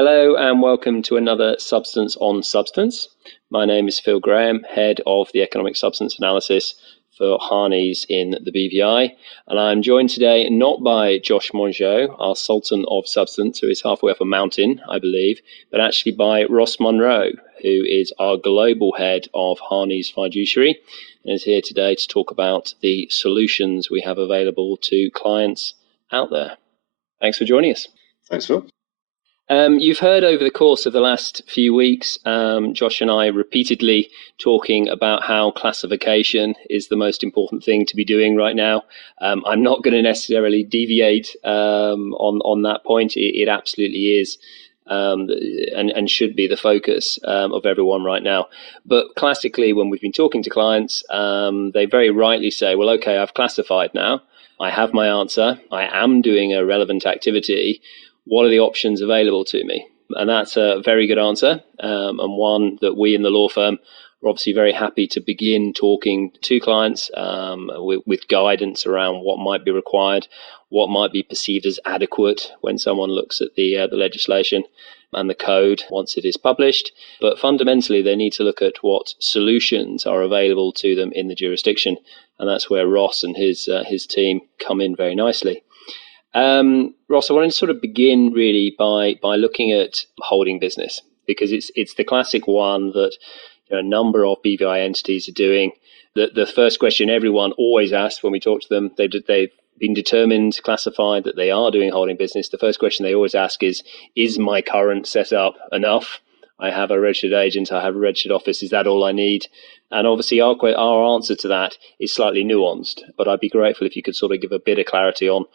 Hello and welcome to another Substance on Substance. My name is Phil Graham, Head of the Economic Substance Analysis for Harneys in the BVI, and I'm joined today not by Josh Mongeau, our Sultan of Substance, who is halfway up a mountain, I believe, but actually by Ross Munro, who is our Global Head of Harneys Fiduciary, and is here today to talk about the solutions we have available to clients out there. Thanks for joining us. Thanks, Phil. You've heard over the course of the last few weeks, Josh and I repeatedly talking about how classification is the most important thing to be doing right now. I'm not going to necessarily deviate on that point. It absolutely is and should be the focus of everyone right now. But classically, when we've been talking to clients, they very rightly say, well, okay, I've classified now. I have my answer. I am doing a relevant activity. What are the options available to me? And that's a very good answer, and one that we in the law firm are obviously very happy to begin talking to clients with guidance around what might be required, what might be perceived as adequate when someone looks at the legislation and the code once it is published. But fundamentally, they need to look at what solutions are available to them in the jurisdiction, and that's where Ross and his team come in very nicely. Ross, I wanted to sort of begin really by looking at holding business, because it's the classic one that a number of BVI entities are doing. The first question everyone always asks when we talk to them, they've been determined, classified that they are doing holding business. The first question they always ask is my current setup enough? I have a registered agent, I have a registered office, is that all I need? And obviously our answer to that is slightly nuanced, but I'd be grateful if you could sort of give a bit of clarity on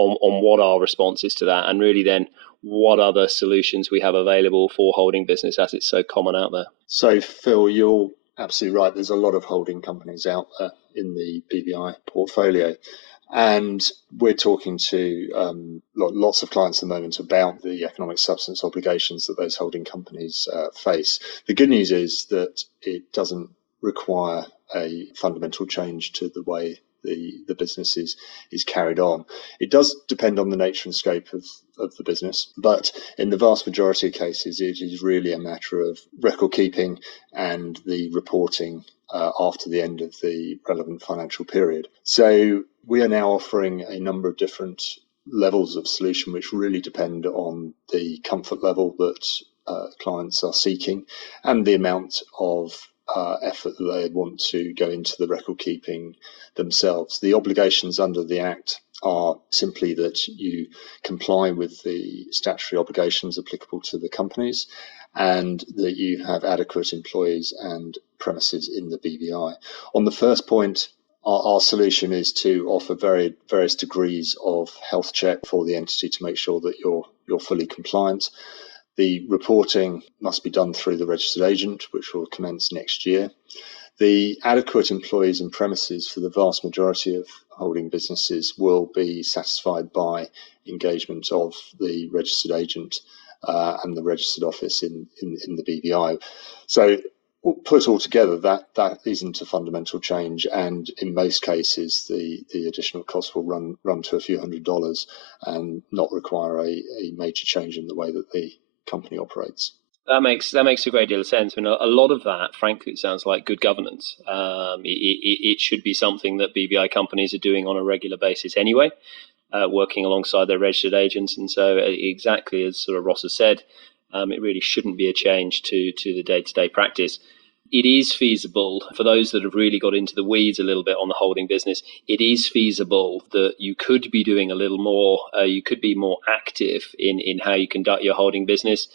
what our response is to that, and really then what other solutions we have available for holding business as it's so common out there. So, Phil, you're absolutely right. There's a lot of holding companies out there in the BVI portfolio. And we're talking to lots of clients at the moment about the economic substance obligations that those holding companies face. The good news is that it doesn't require a fundamental change to the way the business is carried on. It does depend on the nature and scope of the business, but in the vast majority of cases, it is really a matter of record keeping and the reporting after the end of the relevant financial period. So we are now offering a number of different levels of solution, which really depend on the comfort level that clients are seeking and the amount of effort that they want to go into the record keeping themselves. The obligations under the Act are simply that you comply with the statutory obligations applicable to the companies and that you have adequate employees and premises in the BVI. On the first point, our solution is to offer various degrees of health check for the entity to make sure that you're fully compliant. The reporting must be done through the registered agent, which will commence next year. The adequate employees and premises for the vast majority of holding businesses will be satisfied by engagement of the registered agent and the registered office in the BVI. So put all together, that isn't a fundamental change, and in most cases the additional cost will run to a few $100s and not require a major change in the way that the company operates. That makes a great deal of sense. I mean, a lot of that, frankly, sounds like good governance. It should be something that BVI companies are doing on a regular basis anyway, working alongside their registered agents. And so exactly as sort of Ross has said, it really shouldn't be a change to the day-to-day practice. It is feasible, for those that have really got into the weeds a little bit on the holding business, it is feasible that you could be doing a little more, you could be more active in how you conduct your holding business,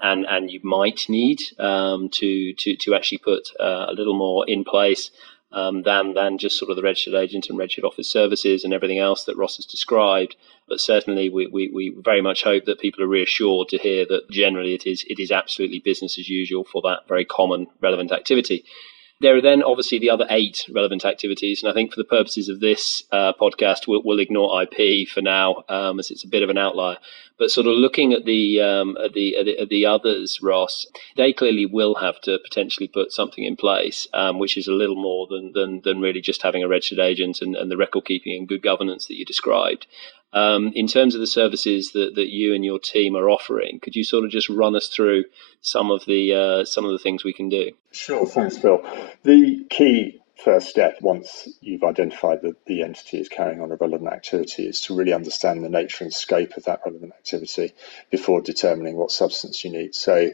and you might need to actually put a little more in place than just sort of the registered agent and registered office services and everything else that Ross has described. But certainly we very much hope that people are reassured to hear that generally it is absolutely business as usual for that very common relevant activity. There are then obviously the other 8 relevant activities, and I think for the purposes of this podcast, we'll ignore IP for now, as it's a bit of an outlier. But sort of looking at the others, Ross, they clearly will have to potentially put something in place, which is a little more than really just having a registered agent and the record keeping and good governance that you described. In terms of the services that you and your team are offering, could you sort of just run us through some of the things we can do? Sure, thanks, Phil. The key first step, once you've identified that the entity is carrying on a relevant activity, is to really understand the nature and scope of that relevant activity before determining what substance you need. So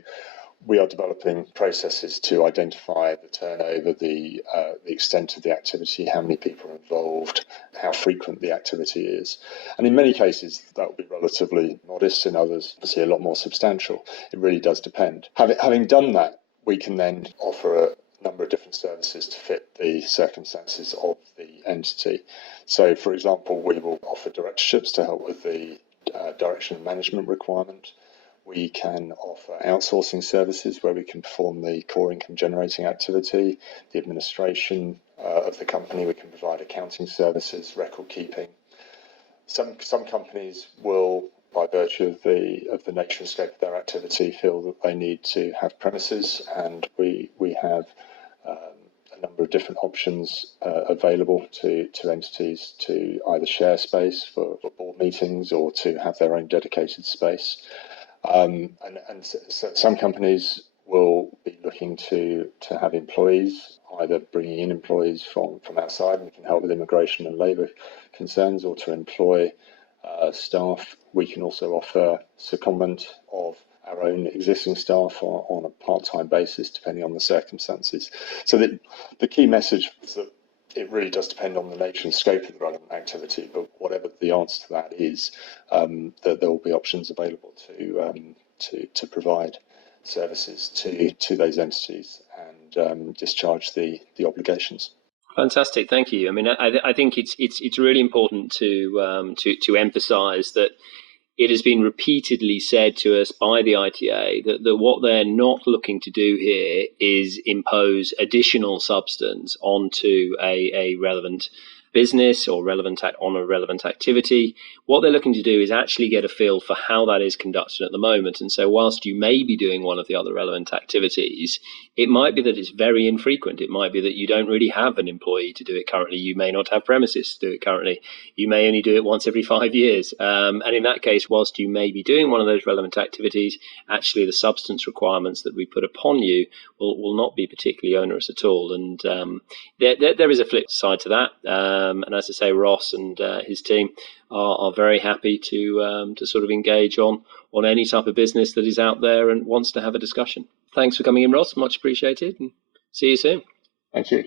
we are developing processes to identify the turnover, the extent of the activity, how many people are involved, how frequent the activity is. And in many cases, that will be relatively modest. In others, obviously a lot more substantial. It really does depend. Having done that, we can then offer a number of different services to fit the circumstances of the entity. So, for example, we will offer directorships to help with the direction and management requirement. We can offer outsourcing services where we can perform the core income generating activity, the administration of the company. We can provide accounting services, record keeping. Some companies will, by virtue of the nature and scope of their activity, feel that they need to have premises, and we have a number of different options available to entities to either share space for board meetings or to have their own dedicated space. So some companies will be looking to have employees, either bringing in employees from outside, and we can help with immigration and labour concerns, or to employ staff. We can also offer secondment of our own existing staff on a part-time basis, depending on the circumstances. So the key message is that it really does depend on the nature and scope of the relevant activity, but whatever the answer to that is, that there will be options available to provide services to those entities and discharge the obligations. Fantastic, thank you. I mean, I think it's really important to emphasise that it has been repeatedly said to us by the ITA that what they're not looking to do here is impose additional substance onto a relevant business or on a relevant activity. What they're looking to do is actually get a feel for how that is conducted at the moment. And so whilst you may be doing one of the other relevant activities, it might be that it's very infrequent. It might be that you don't really have an employee to do it currently. You may not have premises to do it currently. You may only do it once every 5 years. And in that case, whilst you may be doing one of those relevant activities, actually the substance requirements that we put upon you will not be particularly onerous at all. And there is a flip side to that. And as I say, Ross and his team are very happy to sort of engage on any type of business that is out there and wants to have a discussion. Thanks for coming in, Ross. Much appreciated. And see you soon. Thank you.